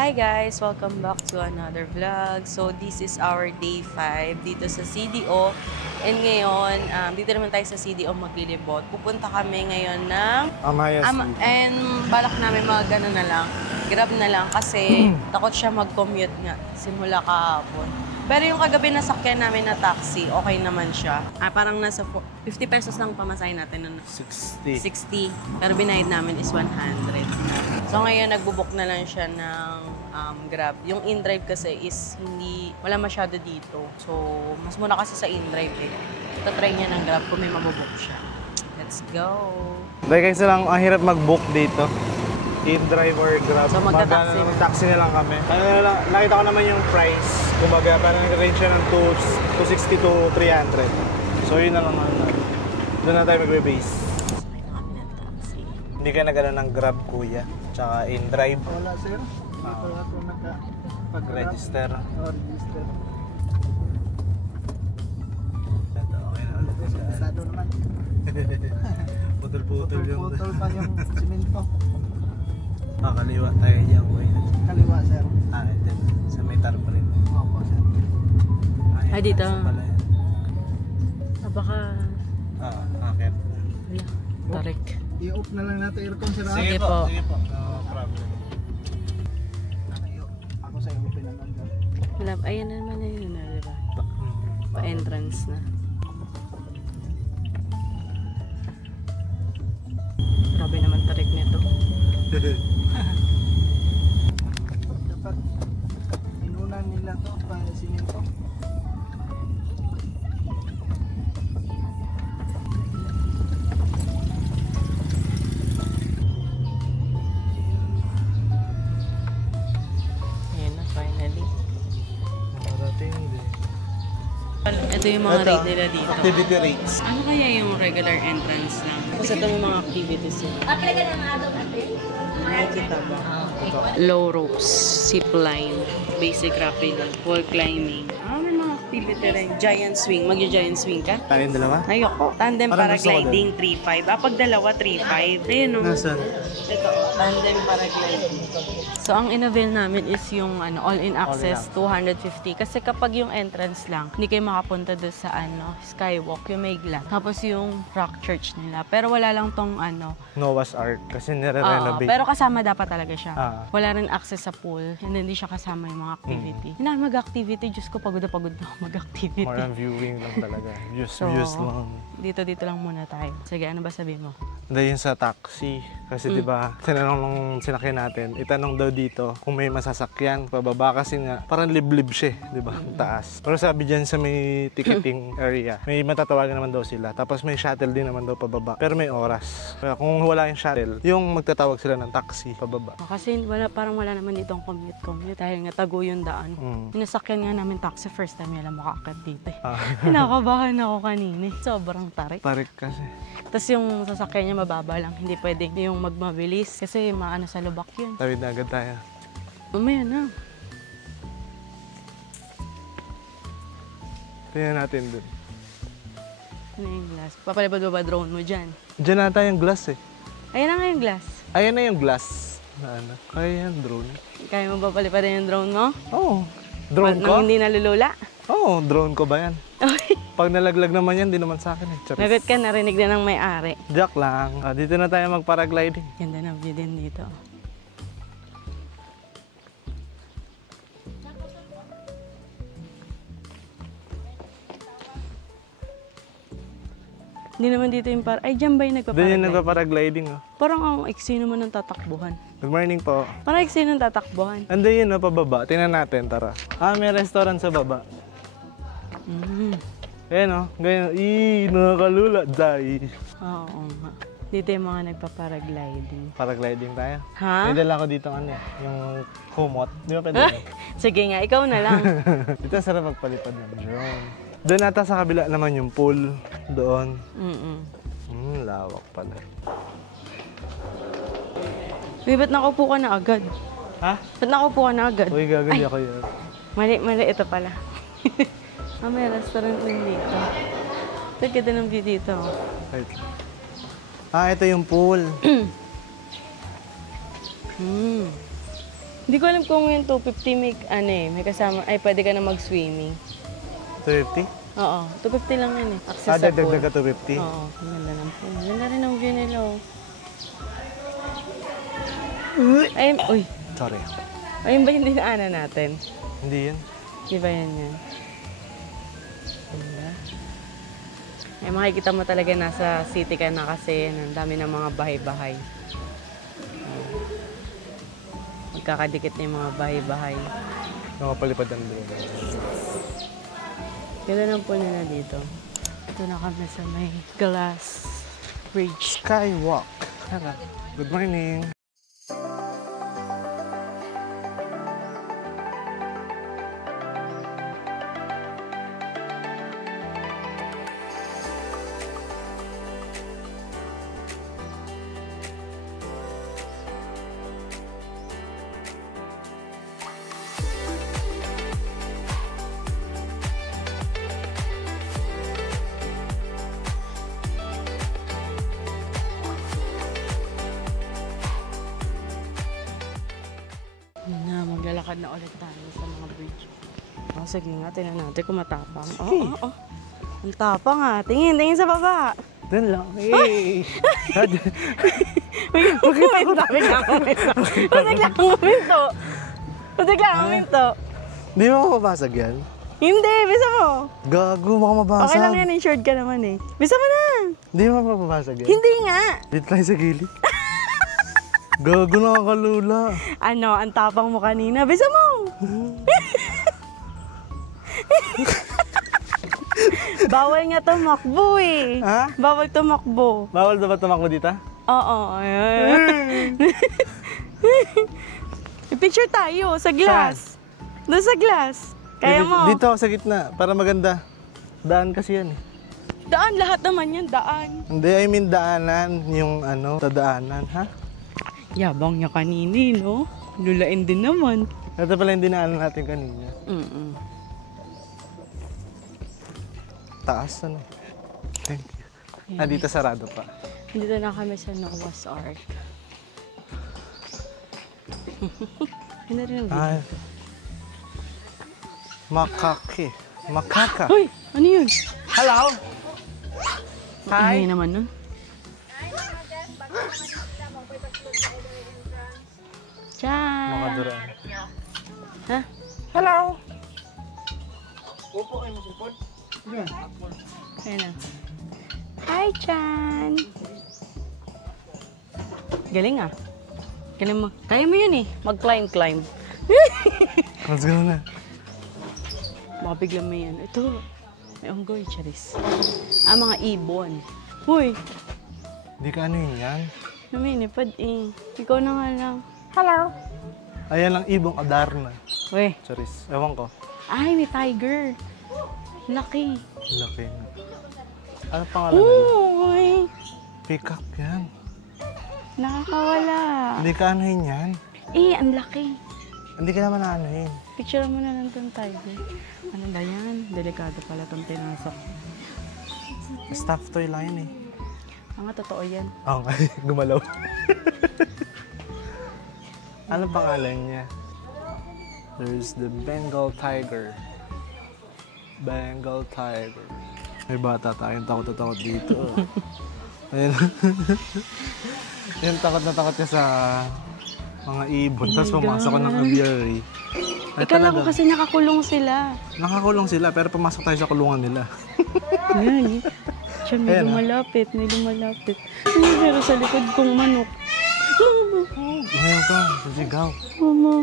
Hi guys! Welcome back to another vlog. So this is our day 5 dito sa CDO. And ngayon, dito naman tayo sa CDO maglilibot. Pupunta kami ngayon ng Amaya and balak namin mga gano'n na lang. Grab na lang kasi takot siya mag-commute nga simula kahapon. Pero yung kagabi nasakyan namin na taxi, okay naman siya. Parang nasa 50 pesos lang pamasahin natin. 60. 60. Pero binayad namin is 100. So ngayon nagbubuk na lang siya ng Grab. Yung in-drive kasi is wala masyado dito. So mas mura kasi sa in-drive eh. Tatry niya ng Grab kung may mabubuk siya. Let's go! Dahil kasi lang, ang hirap mag-book dito. In-drive or Grab. So magta-taxi. Taxi na lang kami. Nakita ko naman yung price. Kumbaga, parang range siya ng 260 to 300. So yun na lang naman. Doon na tayo magbe-base. Sakay na kami ng taxi. Hindi ka nagano ng Grab, kuya. Tsaka in-drive. Wala sir, dito lang ako Pag-register. register. Ito, okay na ulit. Sado naman. Putol-putol yung... Putol pa yung simento. Kaliwa tayo dyan, kuya. Kaliwa sir. Ito. Sa may tarpaulin. Opo sir. Ay, dito. Isa pala yan. Baka... Akit. Wala. Tarik. I-off na lang natin aircon sir. Sige po. Sige po. No problem. Ako sa iyo pinananda. Wala. Ayan naman na yun na, diba? Pa-entrance na. Grabe naman tarik nito. Dapat inunan nila to pa simento. Ayan na, finally. Nakarating din. Ito yung mga rate nila dito. Activity rates. Ano kaya yung regular entrance lang? Kasi ito yung mga activities nila. Nakikita ba? Low ropes, zip line, basic rappelling, wall climbing. May mga activity rin. Giant swing. Mag-giant swing ka? Tayong dalawa? Ayoko. Tandem Parang gusto ko paragliding, 3.5. Pag dalawa, 3.5. Ayun o. Nasaan? Ito, tandem paragliding. So, ang in-avail namin is yung all-in access, 250. Kasi kapag yung entrance lang, hindi kayo makapunta doon sa skywalk, yung may glass. Tapos yung rock church nila. Pero wala lang tong Noah's Ark kasi Oo, nire-renovate. pero kasama dapat talaga siya. Wala Rin access sa pool. And hindi siya kasama yung mga activity. Mag-activity. Diyos ko, pagod na ako mag-activity. More on viewing lang talaga. Views lang. Dito lang muna tayo. Sige, ano ba sabihin mo? Dahil sa taxi. Kasi di ba tinanong nung sinakyan natin, itanong daw dito kung may masasakyan pababa kasi nga parang liblib siya, di ba? Taas. Pero sabi diyan sa may ticketing area, may matatawagan naman daw sila. Tapos may shuttle din naman daw pababa. Pero may oras. Kaya kung wala yung shuttle, yung magtatawag sila ng taxi pababa. Kasi parang wala naman dito ang commute. Dahil nga tago yung daan. Nasakyan nga namin taxi first time nila makakad dito. Kinakabahan ako kanina. Sobrang tarik. Tarik kasi. Tapos yung sasakyan niya mababa lang. Hindi pwede yung magmabilis. Kasi maano sa lubak yun. Tawid na agad tayo. Mamaya na. Tingnan natin dun. Ano yung glass? Papalipad ba drone mo dyan? Diyan nata yung glass eh. Ayan na nga yung glass. Ayan na yung glass. Kaya yan, drone. Kaya mo ba palipadan yung drone mo? Oo. Drone ko? Nang hindi nalulula? Oo, drone ko ba yan? Pag nalaglag naman yan, di naman sa akin eh. Charis. Nagot ka, narinig na ng may-ari. Joke lang. Dito na tayo mag-paragliding. Ganda ng view din dito. Hindi naman dito yung ay dyan ba yung Doon yung nagpa-paragliding? nagpa-paragliding. Oh. Parang ang iksi naman ng tatakbuhan. Good morning po. Parang iksi ng tatakbuhan. Ando yun, pababa. Tingnan natin, tara. May restaurant sa baba. Ayan o. Ganyan. Nakakalula. Day. Oo nga. Dito yung mga nagpa-paragliding. Paragliding tayo. Ha? May dala ko dito yung kumot. Di ba pwede? Sige nga, ikaw na lang. Dito sarap magpalipad ng drone. Doon nata sa kabila naman yung pool. Doon. Lawak pala. Uy, ba't nakaupo ka na agad? Ha? Ba't nakaupo ka na agad? Uy, gagali ako yun. Mali, ito pala. May restaurant din dito. Ito, ganda ng view dito. Wait. Ito yung pool. Hindi ko alam kung yung 250 may, may kasama, ay pwede ka na mag-swimming. 250? Oo, 250 lang yun eh. Access sa pool. Dagdag ka 250? Oo, ang ganda ng pool. Ganda rin ang view nila. Ay, uy. Sorry. Ayun ba yung dinaanan natin? Hindi yan. Di ba yan yan? Diba? Ay, makikita mo talaga nasa city ka na kasi ang dami ng mga bahay-bahay. Magkakadikit na yung mga bahay-bahay. Nakapalipad ang doon. Ganda ng pool nila dito. Ito na kami sa may glass bridge. Skywalk. Hello. Good morning. Maglalakad na ulit tayo sa mga bridge. Oh, sige nga, tingnan natin kung matapang. Oo. Ang tapang ha. Tingin sa baba. Doon lang. Hey! Biglang uminto. Hindi mo mababasag yan? Hindi, bisa mo. Gago, baka mabasag. Okay lang yan, insured ka naman eh. Bisa mo na. Hindi mo mababasag yan? Hindi nga. Dito tayo sa gilid. Gago, nakakalula. Ano, ang tapang mo kanina. Bisa mo. Bawal nga tumakbo eh. Ha? Bawal tumakbo. Bawal na ba tumakbo dito? Oo. I-picture tayo sa glass. Doon sa glass. Kaya mo. Dito ako sa gitna, para maganda. Daan kasi yan eh. Daan, lahat naman yan, daan. Hindi, I mean daanan. Yung tadaanan, ha? Yabang niya kanini, no? Lulain din naman. Ito pala yung dinaanan natin kanina. Taas, ano? Thank you. Yan. Dito sarado pa. Dito na kami sa Noah's Ark. Hindi rin ang video. Ay. Makaka. Hoy! Ano yun? Hello! Hi! Ingay naman nun. Chan! Makaduraan. Ha? Hello! Upo kayo mo sipon. Yan. Ayun na. Hi, Chan! Galing ah. Galing mo. Kaya mo yun eh. Mag-climb. Let's go na. Baka biglang may ano. Ito. May unggoy, charis. Mga ibon. Uy! Hindi ka ano yun yan? Naminipad eh. Ikaw na nga lang. Hello! Ayan lang ibong Adarna. Uy! Charis. Ewan ko. Ay, may tiger. Laki. Laki nga. Ano pangalan nila? Uy! Peacock yan. Nakakawala. Hindi ka anuhin yan. Eh, ang laki. Hindi ka naman anuhin. Picture mo na lang itong tiger. Ano ba yan? Delikado pala itong pinasok. Stuffed toy lang yun eh. Totoo yan. Oo nga, gumalaw. Ano pangalan niya? There's the Bengal tiger. Bengal tiger. May bata tayong takot dito. Ayun. Yung takot na takot niya sa mga ibon. Tapos pumasok ko ng aviary. Ay, Ikala ko talaga. kasi nakakulong sila. Nakakulong sila pero pumasok tayo sa kulungan nila. Yan eh. Siya may Ayan, lumalapit. Ano pero sa likod kong manok? Ngayon ka, sasigaw. Mama.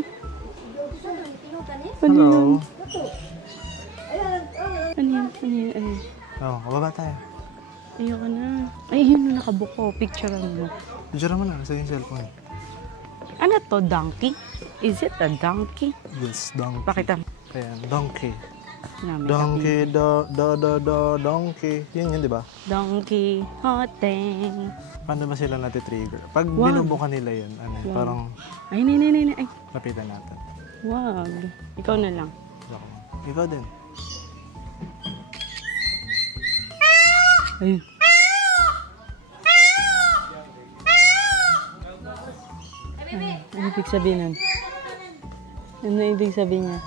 Hello. Ano yan? Oo, kababa tayo. Ayoko na. Ay, yun na nakabuko. Picturean mo. Picture mo na sa yung cellphone. Ano to? Donkey? Is it a donkey? Yes, donkey. Pakita. Ayan, donkey. Namin Donkey, donkey. Yun, di ba? Donkey, hoteng. Paano ba sila natitrigger? Pag Wag. binubukan nila yun, parang Ay, nay. Ay, lapitan natin. wag. Ikaw na lang. Ikaw din. Ayun. Ano ibig sabihin nun? Ano ibig sabihin niya?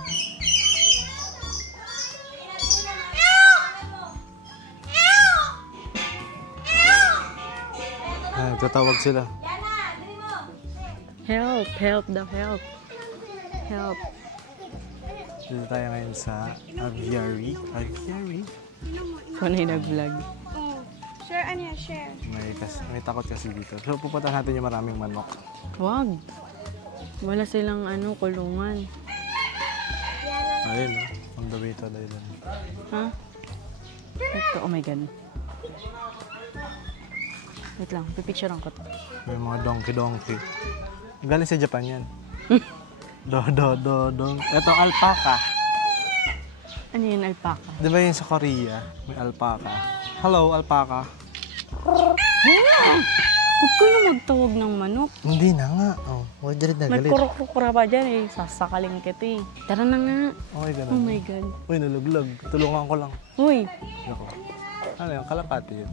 Tatawag sila. Help! Help daw, help! Help! Dito tayo ngayon sa aviary. Aviary? Kung yung nag-vlog. Share, ano yan? Share. May takot kasi dito. So pupunta natin yung maraming manok. Wag! Wala silang kulungan. Ayun, no? On the way to the island. Ha? Ito, oh my God. Wait lang, pipicturean ko to. May mga donkey. Galing sa Japan yan. Dong. Ito, alpaca. Ano yun, alpaca? Di ba yun sa Korea? May alpaca. Hello, alpaca. Huwag ka na magtawag ng manok. Hindi na nga. Oh, huwag galit na May galit. kurok-kurok pa dyan eh. Sasakaling kita eh. Tara na nga. Okay, ganun. Oh my God. Uy, naluglag. Tulungan ko lang. Uy, Ako. Ano yun? Kalapati yun.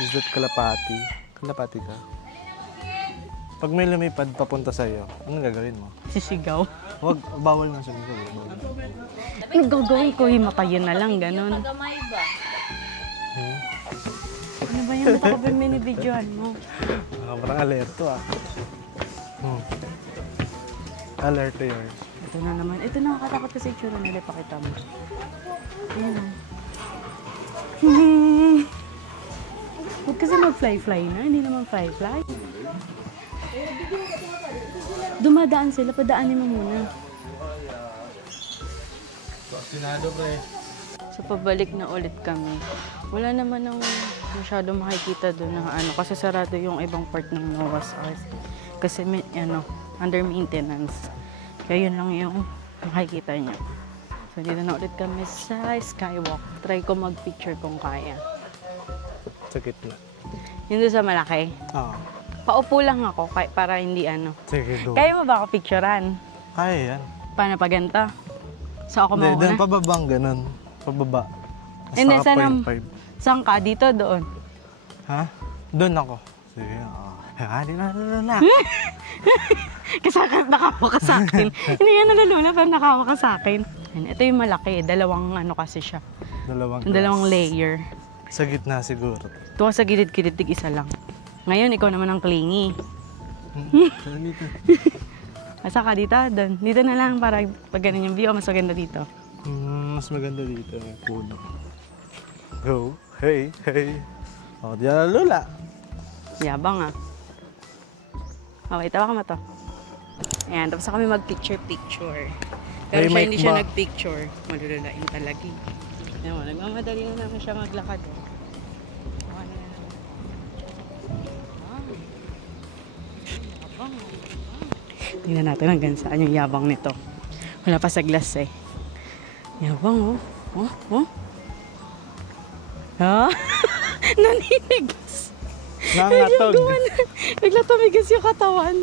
Is that kalapati? Kalapati ka? Pag may lumipad papunta sa'yo, anong gagawin mo? sisigaw. Huwag, bawal nga sa mga. Ang gagawin ko, himatayin na lang, ganon. Hmm? Ano ba yung mata ko ba minibidyohan mo? Parang alerto ah. Alerto yun. Ito na naman. Ito nakakatakot kasi itsura nila. Pakita mo. Ayan o. Huwag kasi mag-fly-fly na. Hindi naman fly-fly. Dumadaan sila. Padaanin mo muna. Sinado pre. So, pabalik na ulit kami. Wala naman ng masyado makikita doon na kasi sarado yung ibang part ng Noah's Ark. Kasi may, under maintenance. Kaya yun lang yung makikita niya. So, dito na ulit kami sa Skywalk. Try ko mag-picture kung kaya. Sa gitna. Yun doon sa malaki. Oo. Paupo lang ako para hindi Sige, go. Kaya mo ba ako picturean? Kaya yan. Paano pa ganito? So, ako Hindi, doon mauna? pababang ganun. Pababa. Hindi, Basta saan 0.5. Saan ka? Dito, doon. Ha? Doon ako. Sige, hindi na. Kasi nakawa ka sa akin. Hindi yan nalulula, pero nakawa ka sa akin. Ito yung malaki. Dalawang kasi siya. Dalawang layer. Sa gitna siguro. Tuwa sa gilid-gilid, isa lang. Ngayon, ikaw naman ang clingy. Dito. Asa ka dito? Doon. Dito na lang para pag ganun yung view, mas maganda dito. Mas maganda dito. Puno. Go. Hey. O, diyan na lula. Yabang ah. Okay, tawa ka mo to. Ayan, tapos na kami mag-picture. Pero May siya mic hindi siya ba? nag-picture. Malululain talaga eh. Ayan mo, nagmamadali na naman siya maglakad. Okay na naman. Yabang. Tingnan natin hanggang saan yung yabang nito. Wala pa sa glass eh. Yabang oh. Ha? Naninigas. Nangatog. Bigla tumigas yung katawan.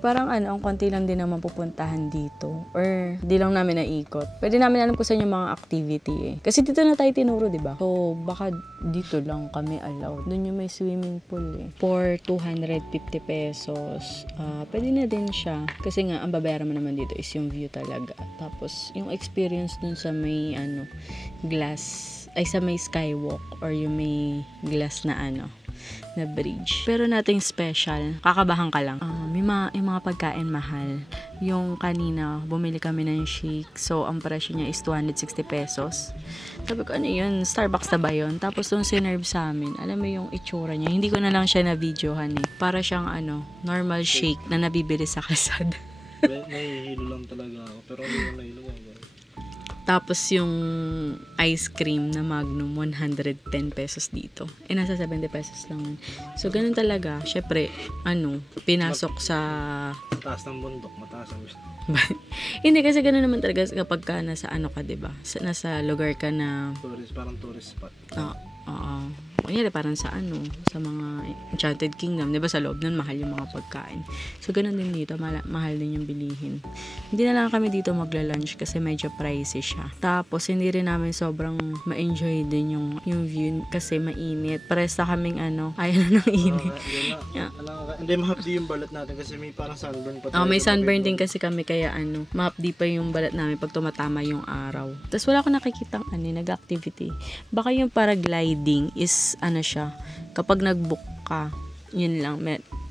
Parang ang konti lang din naman pupuntahan dito. Or di lang namin naikot. Pwede namin alam kung saan yung mga activity eh. Kasi dito na tayo tinuro, di ba? So, baka dito lang kami allowed. Doon yung may swimming pool eh. For 250 pesos. Pwede na din siya. Kasi nga, ang babayaran mo naman dito is yung view talaga. Tapos, yung experience dun sa may glass, ay sa may skywalk or yung may glass na na bridge. Pero nating special, kakabahan ka lang. Yung mga pagkain mahal. Yung kanina, bumili kami ng shake. So, ang presyo niya is 260 pesos. Sabi ko, ano yun? Starbucks na ba yun? Tapos, nung sinerve sa amin, alam mo yung itsura niya. Hindi ko na lang siya na-videohan eh. Para siyang normal shake na nabibili sa kalsada. Nahihilo lang talaga ako. Pero hindi mo nahilo ako. Tapos yung ice cream na Magnum, 110 pesos dito. Nasa 70 pesos lang yun. So, ganun talaga. Syempre, pinasok sa... Mataas ng bundok, mataas ang Hindi, kasi ganun naman talaga kapag ka nasa ka, diba? Nasa lugar ka na... parang tourist spot. Oo. Kunyari, parang sa mga Enchanted Kingdom, di ba sa loob nun, mahal yung mga pagkain. So, ganun din dito, mahal din yung bilihin. Hindi na lang kami dito magla-lunch kasi medyo pricey siya. Tapos, hindi rin namin sobrang ma-enjoy din yung view kasi mainit. Pares na kaming ayaw na ng init. Hindi, mahapdi yung balat natin kasi may parang sunburn pa. May sunburn din kasi kami kaya mahapdi pa yung balat namin pag tumatama yung araw. Tapos, wala ko nakikitang nag-activity. Baka yung paragliding is siya, kapag nag-book ka, yun lang,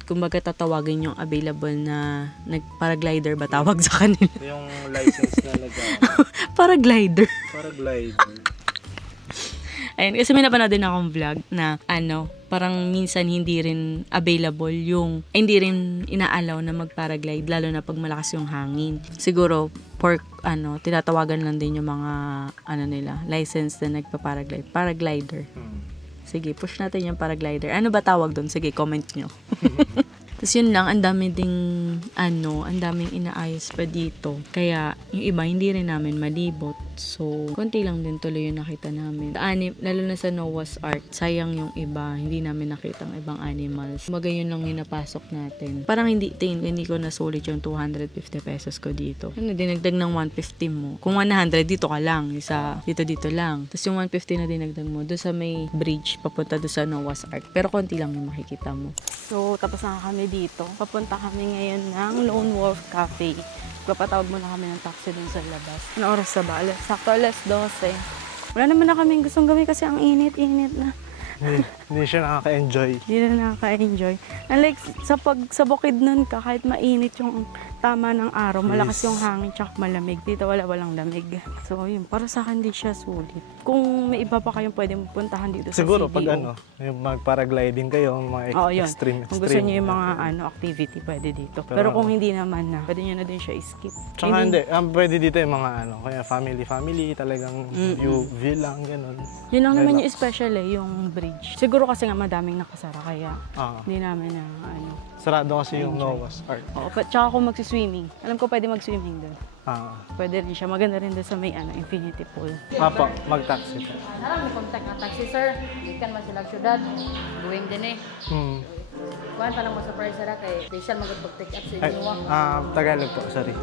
kumbaga tatawagin yung available na nag-paraglider ba tawag sa kanila? Yung license na Paraglider. Paraglider. Ayun, kasi may napanood din akong vlog na parang minsan hindi rin available hindi rin inaalaw na mag-paraglide, lalo na pag malakas yung hangin. Siguro, tinatawagan lang din yung mga, nila, license na nagpa-paraglide. Paraglider. Sige, push natin yung paraglider. Ano ba tawag doon? Sige, comment nyo. Tapos yun lang, ang daming inaayos pa dito. Kaya, yung iba, hindi rin namin malibot. So, konti lang din tuloy yung nakita namin. Lalo na sa Noah's Ark, sayang yung iba, hindi namin nakita ang ibang animals. Kumbaga yun lang yung napasok natin. Parang hindi ko nasulit yung 250 pesos ko dito. Dinagdag ng 150 mo. Kung 100, dito ka lang. Dito lang. Tapos yung 150 na dinagdag mo, doon sa may bridge, papunta doon sa Noah's Ark. Pero konti lang yung makikita mo. So, tapos na kami dito. Papunta kami ngayon ng Lone Wolf Cafe. Papatawag muna kami ng taxi dun sa labas. Ano oras na ba? Sakto 12:00. Wala naman na kaming gustong gawin kasi ang init-init na. Hindi siya nakaka-enjoy. Hindi na nakaka-enjoy. Unlike sa bukid nun ka, kahit mainit yung tama ng araw, malakas yung hangin tsaka malamig. Dito walang lamig. So yun, para sa akin di siya sulit. Kung may iba pa kayong pwedeng puntahan dito siguro, sa CDO. Siguro pag yung mag-paragliding kayo, mga extreme. Kung gusto niyo yung mga activity, pwede dito. Pero kung hindi naman na, pwede niyo na din siya skip. Tsaka hindi, pwede dito yung mga kaya family, talagang UV lang, gano'n. Yun lang naman yung special yung bridge. Siguro kasi nga madaming nakasara, kaya hindi namin na sarado kasi yung Noah's Ark. Oo, tsaka kung magsiswimming. Alam ko pwede mag-swimming doon. Pwede rin siya. Maganda rin doon sa may infinity pool. Mag-taxi po. May contact na taxi, sir. Ikan man sila syudad. Going din Kuhan pa lang mo surprise sir kay special mag-take up sa inyo. Tagalog po, sorry.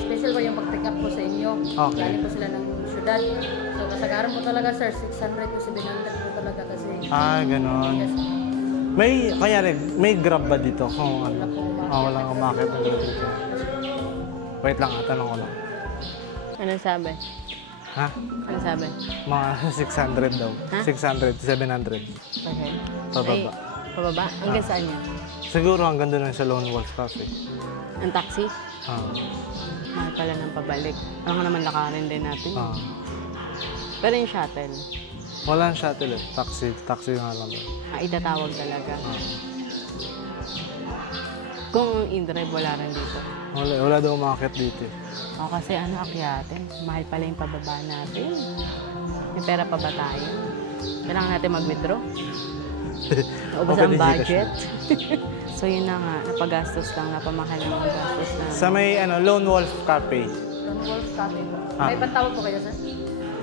Special ba yung pag-take up po sa inyo? Okay. Galing po sila ng syudad. So kasagaran po talaga sir, 600 to 700 po talaga kasi. Ganon. Yes. May grab ba dito? Kung Wala pong walang umakit na grab dito. Wait lang, tanong ko lang. Anong sabi? Ha? Anong sabi? Mga 600 daw. Ha? 600, 700. Okay. Pababa. Pababa? Hanggang saan yan? Siguro hanggang doon sa Lone Wolf Cafe. Ang taxi? Mahal pala ng pabalik. Alam ko naman lakarin din natin. Pero yung shuttle? Walang shuttle Taxi nga lang. Itatawag talaga. Kung in-drive, wala rin dito. Wala daw umakit dito. Kasi akyatin. Mahal pala yung pababa natin. May pera pa ba tayo? Kailangan natin mag-withdraw? Naubos ang budget? So yun na nga, napagastos lang, napamahal ng mga gastos na. Sa may Lone Wolf Cafe. Lone Wolf Cafe po. May pantawag po kayo sir?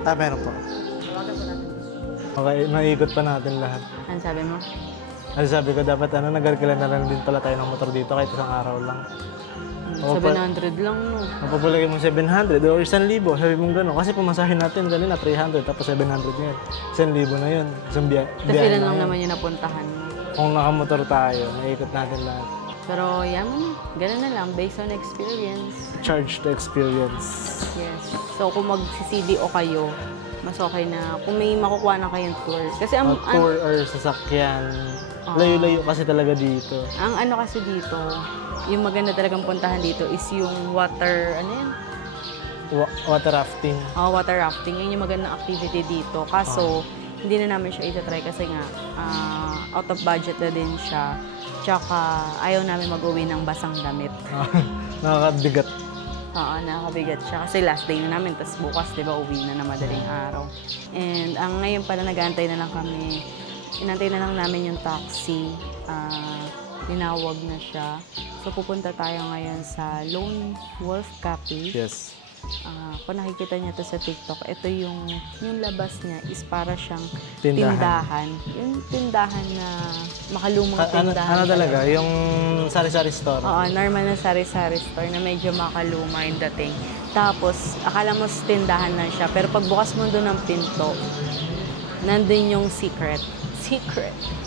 Meron po. Tawagan po natin. Okay, naikot pa natin lahat. Ano sabi mo? Sabi ko, dapat nagarkila na lang din pala tayo ng motor dito kahit isang araw lang. 700 lang, no? Mapapulagay mo 700 o 1,000. Sabi mo gano'n. Kasi pumasahin natin kanina 300 tapos 700 ngayon. 1,000 na yun. Isang Tapos ilan lang naman yung napuntahan mo. Kung nakamotor tayo, naikot natin lahat. Pero ganun na lang, based on experience. Charge to experience. Yes. So kung mag-CDO kayo, mas okay na kung may makukuha na kayong tours. Kasi Tour or sasakyan. Layo-layo kasi talaga dito. Ang kasi dito, yung maganda talagang puntahan dito is yung water, Water rafting. Water rafting. Yun yung magandang activity dito. Kaso, hindi na namin siya itatry kasi nga, out of budget na din siya. Tsaka, ayaw namin mag-uwi ng basang damit. Nakakabigat. Oo, nakakabigat siya. Kasi last day na namin, tapos bukas, di ba, uwi na madaling araw. And ang ngayon pala, nag-aantay na lang kami. Inantay na lang namin yung taxi. Tinawag na siya. So, pupunta tayo ngayon sa Lone Wolf Cafe. Yes. Kung nakikita niya to sa TikTok, ito yung labas niya is para siyang Tindahan. tindahan. Yung tindahan na makalumang tindahan. Ano talaga? Yung sari-sari store? Oo, normal na sari-sari store na medyo makaluma yung dating. Tapos, akala mo tindahan na siya. Pero pagbukas mo doon ng pinto, nandun yung secret.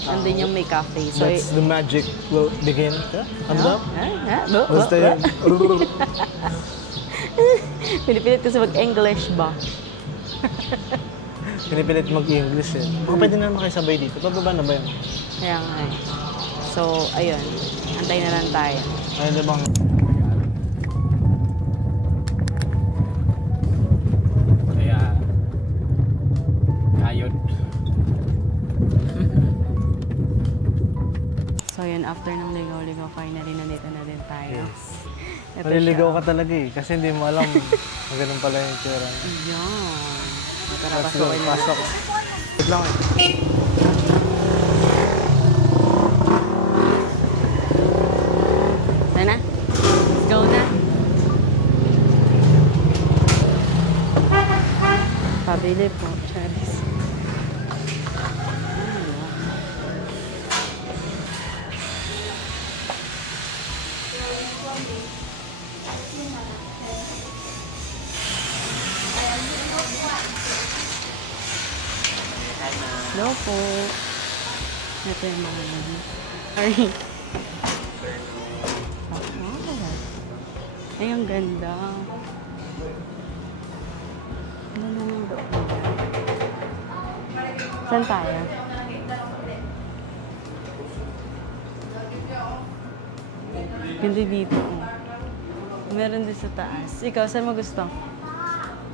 Nandun yung may cafe. So, That's the magic will begin. Ano? Basta yun. Pinipilit kasi mag-English ba? Pinipilit mag-English eh. Baka pwede na naman kayo sabay dito. Pababa na ba yun? Kaya nga eh. So, ayun. Antay na lang tayo. Ayun na bang... Kaya, kayod. So, yun. After ng ligaw-ligaw, finally, nandito na din tayo. Yes. Ito Maliligaw siya. ka talaga eh. Kasi hindi mo alam na ganun pala yung tsura. Yan. Tara, Let's go. pasukin na. Pasok. Wait lang eh. Sana? Let's go na. Pabili po, Charis. Hello po. Ito yung mga naman. Sorry. Ay, ang ganda. Ano na lang doon? Saan tayo? Ganda dito. Meron din sa taas. Ikaw, saan mo gusto?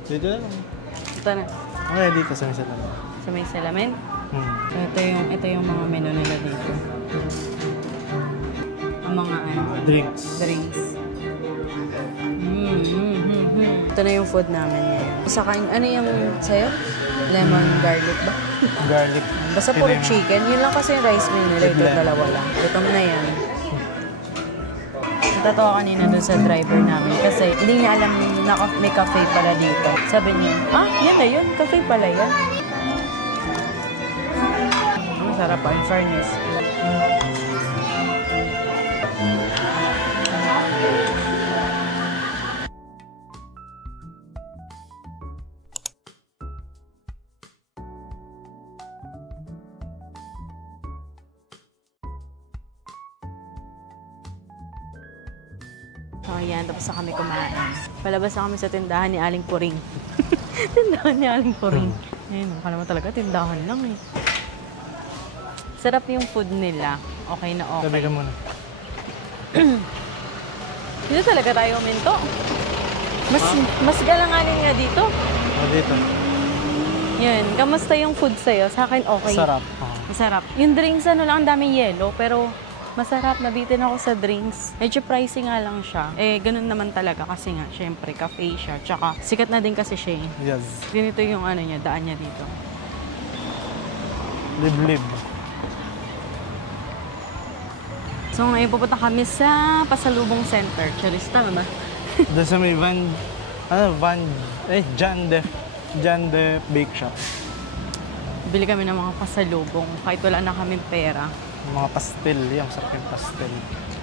Dito na lang. Ito na. Okay, dito sa misa lang. Sa may salamin? Hmm. Ito yung mga menu nila dito. Ang mga Drinks. drinks. Ito na yung food namin ngayon. Saka, ano yung sa'yo? Lemon garlic ba? Garlic. Basta puro chicken. Yun lang kasi yung rice meal nila. Ito Lemon. dalawa lang. Gutom na yan. Natatawa kanina dun sa driver namin kasi hindi niya alam na may cafe pala dito. Sabi niya, yan na yun. Cafe pala yan. Masarap pa, in fairness. So, ayan. Tapos na kami kumain. Palabas na kami sa tindahan ni Aling Puring. Tindahan ni Aling Puring. Ayun, akala mo talaga, tindahan lang eh. Sarap yung food nila. Okay na okay. Sabi ka muna. Dito talaga tayo uminto. Mas galanganin nga dito. Dito. Yun, kamusta yung food sa'yo? Sa akin, okay. Sarap. Masarap. Yung drinks, lang, ang daming yellow, pero masarap. Nabitin ako sa drinks. Medyo pricey nga lang siya. Ganun naman talaga kasi nga, syempre, cafe siya. Tsaka, sikat na din kasi siya eh. Yes. Ganito yung daan niya dito. Liblib. So, ngayon pupunta kami sa Pasalubong Center. Charis, tama ba? Doon sa may John De Bake Shop. Bili kami ng mga pasalubong kahit wala na kaming pera. Mga pastel. Yung sarap yung pastel.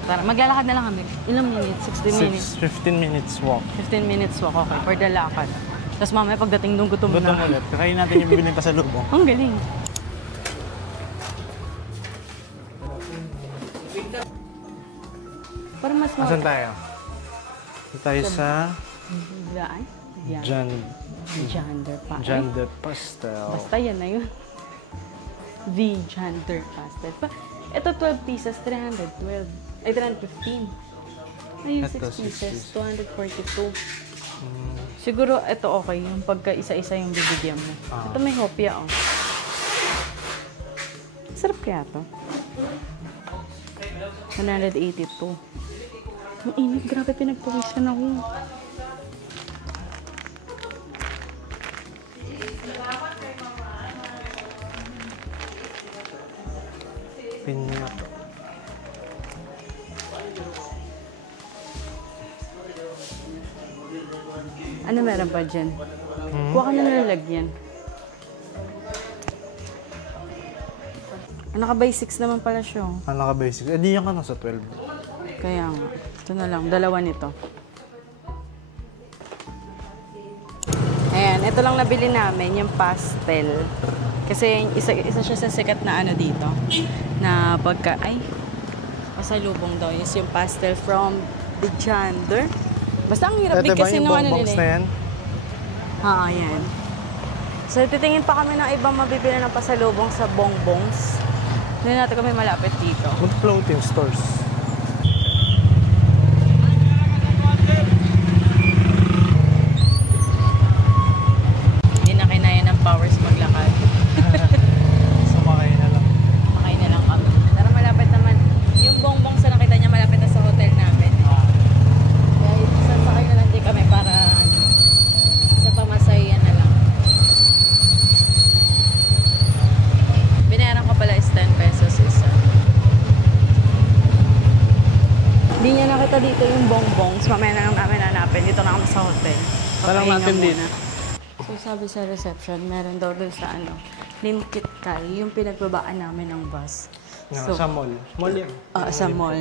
Tara, maglalakad na lang kami. Ilang minutes? 60 minutes? 15 minutes walk. 15 minutes walk, okay. For the lakad. Tapos mamaya pagdating nung gutom Gutom na. ulit. Kakain natin yung bibiling pasalubong. Ang galing. Para mas Asan tayo? Dito tayo sa Daan? Jander pa. John De Pastel. Basta yan na yun. The Jander Pastel. Ito 12 pieces, 312. Ay, 315. Ay, Ito, 6 pieces, 6 242. Siguro ito okay, yung pagka isa-isa yung bibigyan mo. Ito may hopya, oh. Sarap kaya to. 182. Ang init, grabe pinagpawisan ako. Pinya. Ano meron pa dyan? Kuha ka na nalalagyan. Naka-by 6 naman pala siya. Ano ka basic? Eh, di yan ka na sa 12. Kaya nga. Ito na lang. Dalawa nito. Ayan. Ito lang nabili namin. Yung pastel. Kasi isa siya sa sikat na ano dito. Na pagka... Ay! Pasalubong daw. Yung pastel from the Jander. Basta ang hirap Ito ba kasi yung nung ano bonbons nila. na yan? Oo, yan. So, titingin pa kami ng ibang mabibili ng pasalubong sa bongbongs. Hindi natin kami malapit dito. Good floating stores. Hindi na kinaya ng powers maglakad. Sumakay na lang. Makay na lang kami. Pero malapit naman. Yung bongbong sa nakita niya malapit na sa hotel namin. Kaya sasakay na lang din kami para sa pamasayan na lang. Binayaran ko pala is 10 pesos isa. Hindi niya nakita dito yung bongbongs. Mamaya na lang namin hanapin. Dito na kami sa hotel. Walang Papahinga natin din. muna. So sabi sa reception, meron daw doon sa ano, Limkit Kai, yung pinagbabaan namin ng bus. No, sa mall. Mall yan. Sa mall.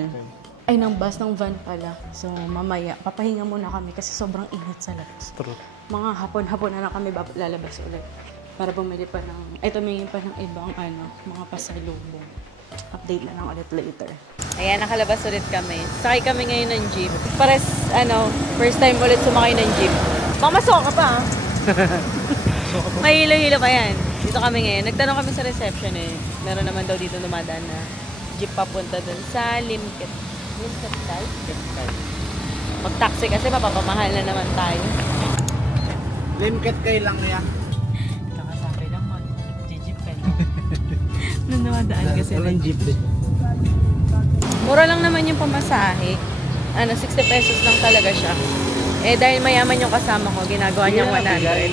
Ay, ng bus, ng van pala. So mamaya, papahinga muna kami kasi sobrang init sa labas. True. Mga hapon-hapon na lang kami lalabas ulit. Para bumili pa ng, ay tumingin pa ng ibang ano, mga pasalubong. Update na lang ulit later. Ayan, nakalabas ulit kami. Sakay kami ngayon ng jeep. Pares, first time ulit sumakay ng jeep. Mamasok ka pa, ha? May hilo-hilo pa yan. Dito kami ngayon. Nagtanong kami sa reception eh. Meron naman daw dito dumadaan na jeep papunta dun sa Limkit. Limkit Kai? Pag-taxi kasi mapapamahal na naman tayo. Limkit kay lang yan. Kakasabi lang mag-jeep ka na. Nung dumadaan kasi ng jeep. Mura lang naman yung pamasahe. 60 pesos lang talaga siya. Eh, dahil mayaman yung kasama ko, ginagawa niyang 100.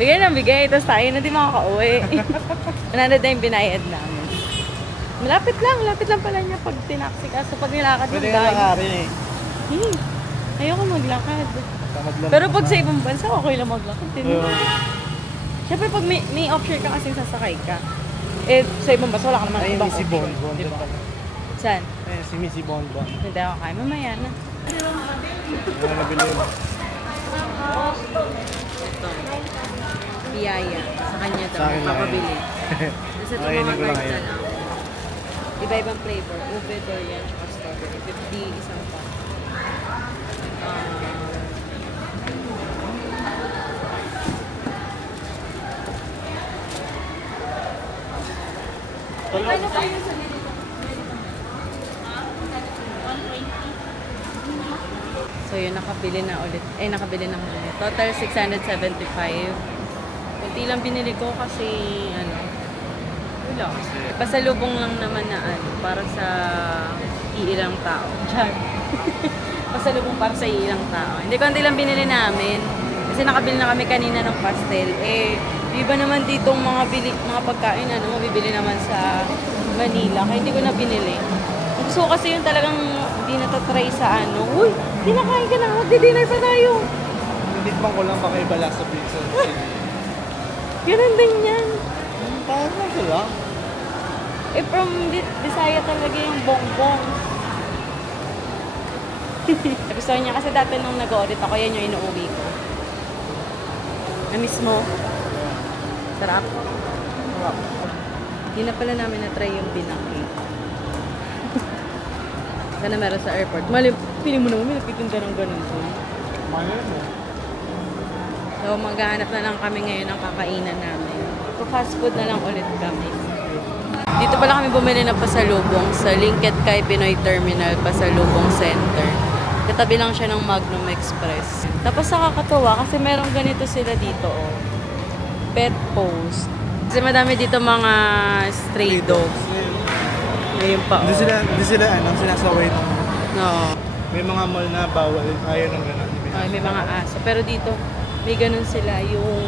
Bigay ng bigay, tapos tayo na di makaka-uwi. 100 na yung binayad namin. Malapit lang pala niya pag tinaksi ka. So, pag nilakad yung lakarin eh. Ayoko maglakad. Tamad lang. Pero pag sa ibang bansa, okay lang maglakad din. Siyempre, pag may option ka kasing sasakay ka, eh, sa ibang bansa, wala ka naman Ay, ibang si option. Bonbon. Diba? Saan? Ay, si Missy Bonbon. Hindi ako kaya. Mamaya na. Ano nabili mo? Ito. Biyaya. Sa kanya daw. Sa akin lang Papabili. Kasi ito Makinig mga ko lang cards na yan. lang. Iba-ibang flavor. Ube, durian, tsaka strawberry. 50, isang pa. So yun, nakabili na ulit. Nakabili na ulit. Total 675. Kunti lang binili ko kasi, wala. Pasalubong lang naman na para sa iilang tao. Char. Pasalubong para sa iilang tao. Hindi, kunti lang binili namin. Kasi nakabili na kami kanina ng pastel. Iba naman ditong mga pagkain, mabibili naman sa Manila. Kaya hindi ko na binili. Gusto ko kasi yung talagang hindi natatry sa Uy, kinakain ka na. Magdi-dinner pa tayo. Tinikman ko lang baka iba lasa pizza. Ganun din yan. Parang ito lang. From Bisaya talaga yung bongbong. Gusto niya kasi dati nung nag-audit ako, yan yung inuuwi ko. Na-miss mo? Sarap. Sarap. Hindi na pala namin na-try yung binaki. Sana meron sa airport. Pili mo naman, may nagtitinda ng ganun po. Mayan mo. So, maghahanap na lang kami ngayon ng kakainan namin. So, fast food na lang ulit kami. Dito pala kami bumili ng pasalubong sa Limkit Kai Pinoy Terminal Pasalubong Center. Katabi lang siya ng Magnum Express. Tapos nakakatuwa kasi merong ganito sila dito, Pet Post. Kasi madami dito mga stray dogs. Ngayon pa, Hindi sila sinasaway ng... No. May mga mall na bawal. Ayaw ng gano'n. May mga aso. Pero dito, may ganun sila yung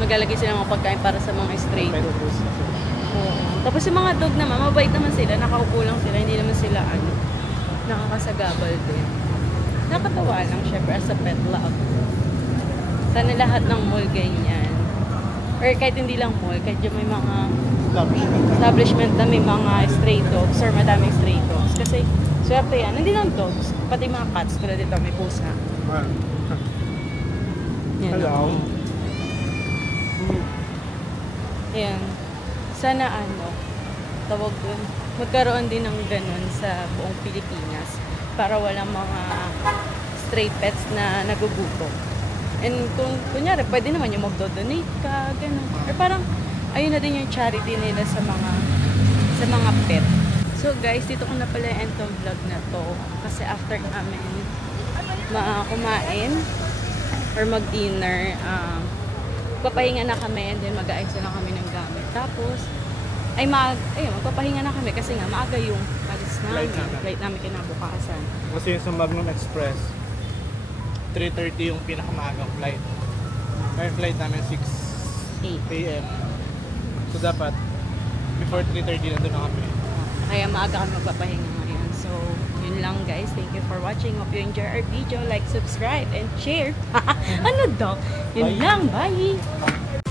maglalagay sila ng mga pagkain para sa mga stray dogs. Oo. Tapos yung mga dog naman, mabait naman sila, nakaupo lang sila, hindi naman sila nakakasagabal din. Nakatawa lang, syempre, as a pet love. Sana lahat ng mall ganyan. Or kahit hindi lang mall, kahit yung may mga establishment na may mga stray dogs or madaming stray dogs. Kasi, swerte yan. Hindi lang dogs, pati mga cats. Tulad dito, may pusa. Yan. Hello. Yan. Sana tawag dun, magkaroon din ng ganun sa buong Pilipinas para walang mga stray pets na nagugutom. And kung kunyari, pwede naman yung magdo-donate ka, ganun. Or parang, ayun na din yung charity nila sa mga pet. So guys, dito ko na pala end tong vlog na to. Kasi after namin kumain or mag-dinner, papahinga na kami and then mag-aayos na lang kami ng gamit. Tapos, magpapahinga na kami kasi nga maaga yung alis namin. Flight namin kinabukasan. Kasi yung sa Magnum Express, 3:30 yung pinakamaagang flight. May flight namin 6 a.m. So dapat, before 3:30 nandun na kami. Kaya maaga kami magpapahinga ngayon. So, yun lang guys. Thank you for watching. Hope you enjoy our video. Like, subscribe, and share. Ano daw? Yun lang. Bye!